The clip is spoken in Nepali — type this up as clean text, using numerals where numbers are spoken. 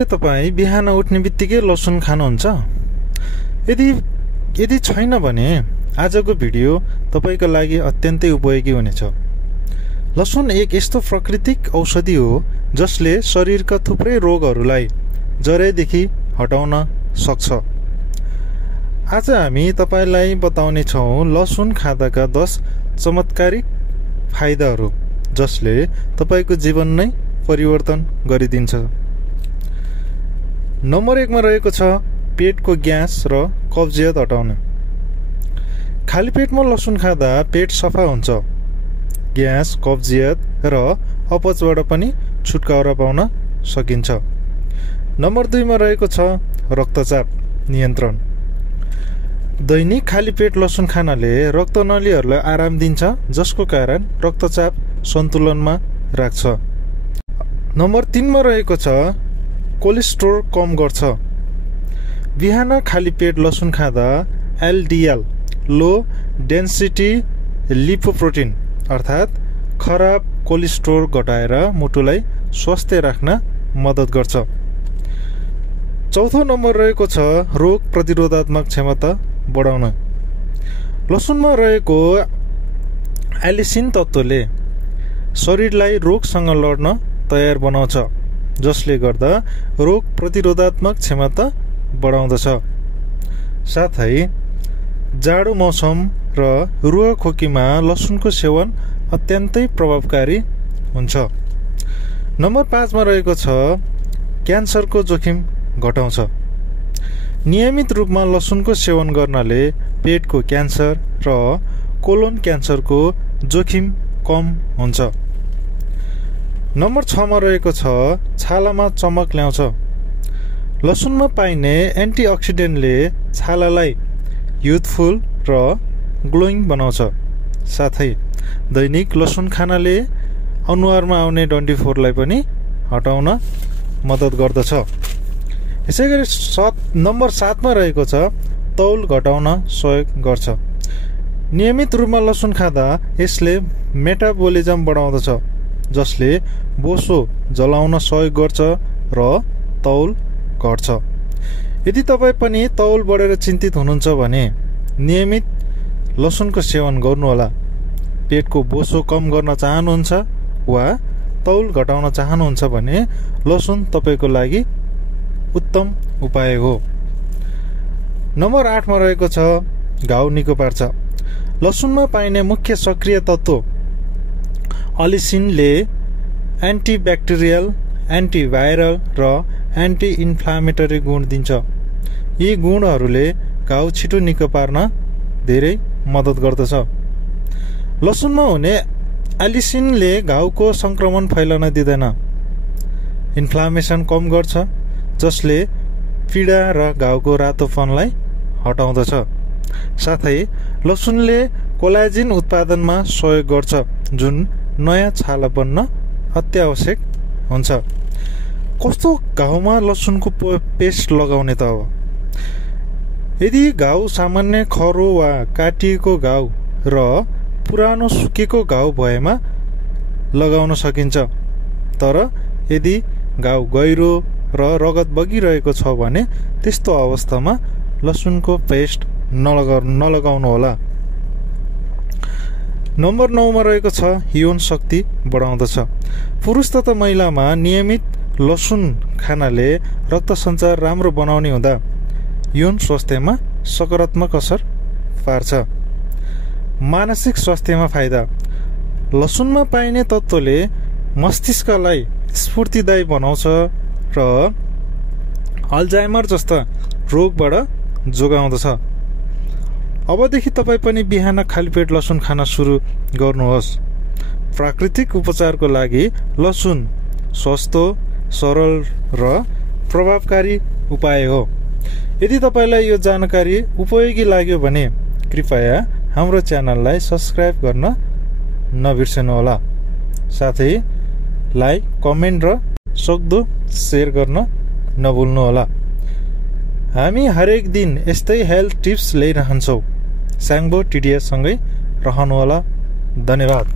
तपाई बिहान उठ्ने बित्तिकै लसुन खानुहुन्छ? यदि छैन भने आजको भिडियो तपाईको लागि अत्यन्तै उपयोगी हुनेछ। लसुन एक यस्तो प्राकृतिक औषधि हो जसले शरीरका थुप्रै रोगहरूलाई जरैदेखि हटाउन सक्छ। आज हामी तपाईलाई बताउने छौं लसुन खादाका 10 चमत्कारिक फाइदाहरू जसले तपाईको जीवन नै परिवर्तन गरिदिन्छ। नम्बर 1 मा रहेको छ पेटको ग्यास र कब्जियत हटाउने। खाली पेटमा लसुन खादा पेट सफा हुन्छ। ग्यास, कब्जियत र अपचबाट पनि छुटकारा पाउन सकिन्छ। नम्बर 2 मा रहेको छ रक्तचाप नियन्त्रण। दैनिक खाली पेट लसुन खानाले रक्तनलीहरूलाई आराम दिन्छ, जसको कारण रक्तचाप सन्तुलनमा राख्छ। नम्बर 3 मा रहेको छ कोलेस्ट्रोल कम गर्छ। बिहान खाली पेट लसुन खादा एलडीएल लो डेन्सिटी लिपोप्रोटिन अर्थात् खराब कोलेस्ट्रोल घटाएर मुटुलाई स्वस्थ राख्न मद्दत गर्छ। चौथो नम्बर रहेको छ रोग प्रतिरोधात्मक क्षमता बढाउन। लसुनमा रहेको एलिसिन तत्त्वले शरीरलाई रोगसँग लड्न तयार बनाउँछ, जसले गर्दा रोग प्रतिरोधात्मक क्षमता बढाउँदछ। साथै जाडो मौसम र रुवा खोकीमा लसुनको सेवन अत्यन्तै प्रभावकारी हुन्छ। नम्बर 5 मा रहेको छ क्यान्सरको जोखिम घटाउँछ। नियमित रूपमा लसुनको सेवन गर्नाले पेटको क्यान्सर र कोलोन क्यान्सरको जोखिम कम हुन्छ। नम्बर 6 मा रहेको छ छालामा चमक ल्याउँछ। लसुनमा पाइने एन्टिअक्सिडेन्टले छालालाई युथफुल र ग्लोइङ बनाउँछ। साथै दैनिक लसुन खानाले अनुहारमा आउने डन्डीफोरलाई पनि हटाउन मद्दत गर्दछ। यसैगरी नम्बर 7 मा रहेको छ तौल घटाउन सहयोग गर्छ। नियमित रूपमा लसुन खादा यसले मेटाबोलिजम बढाउँदछ, जसले बोसो जलाउन सहयोग गर्छ र तौल घट्छ। यदि तपाईँ पनि तौल बढेर चिन्तित हुनुहुन्छ भने नियमित लसुनको सेवन गर्नुहोला। पेटको बोसो कम गर्न चाहनुहुन्छ वा तौल घटाउन चाहनुहुन्छ भने लसुन तपाईको लागि उत्तम उपाय हो। नम्बर 8 मा रहेको छ घाउ निको पार्छ। लसुनमा पाइने मुख्य सक्रिय तत्त्व अलिसिनले एन्टिब्याक्टेरियल, एन्टिभाइरल र एन्टी इन्फ्लामेटरी गुण दिन्छ। यी गुणहरूले घाउ छिटो निको पार्न धेरै मद्दत गर्दछ। लसुनमा हुने एलिसिनले घाउको संक्रमण फैलन दिँदैन। इन्फ्लामेसन कम गर्छ, जसले पीडा र घाउको रातोपनलाई हटाउँदछ। साथै लसुनले कोलाजिन उत्पादनमा सहयोग गर्छ, जुन नयाँ छाला बन्न अत्यावश्यक हुन्छ। कस्तो घाउमा लसुनको पेस्ट लगाउने त अब? यदि घाउ सामान्य खरो वा काटिएको घाउ र पुरानो सुकेको घाउ भएमा लगाउन सकिन्छ, तर यदि घाउ गहिरो र रगत बगिरहेको छ भने त्यस्तो अवस्थामा लसुनको पेस्ट नलगाउनु होला। नम्बर 9 मा रहेको छ यौन शक्ति बढाउँदछ। पुरुष तथा महिलामा नियमित लसुन खानाले रक्त सञ्चार राम्रो बनाउने हुँदा यौन स्वास्थ्यमा सकारात्मक असर पार्छ। मानसिक स्वास्थ्यमा फाइदा। लसुनमा पाइने तत्त्वले मस्तिष्कलाई स्फूर्तिदायी बनाउँछ र अल्जाइमर जस्ता रोगबाट जोगाउँदछ। अबदेखि तपाईँ पनि बिहान खाली पेट लसुन खान सुरु गर्नुहोस्। प्राकृतिक उपचारको लागि लसुन सस्तो, सरल र प्रभावकारी उपाय हो। यदि तपाईलाई यो जानकारी उपयोगी लाग्यो भने कृपया हाम्रो च्यानललाई सब्स्क्राइब गर्न नबिर्सनुहोला। साथै लाइक, कमेन्ट र सक्दो सेयर गर्न नभुल्नुहोला। हामी हरेक दिन यस्तै हेल्थ टिप्स ल्याइरहन्छौँ। स्याङ्बो टिडिएस सँगै रहनुहोला। धन्यवाद।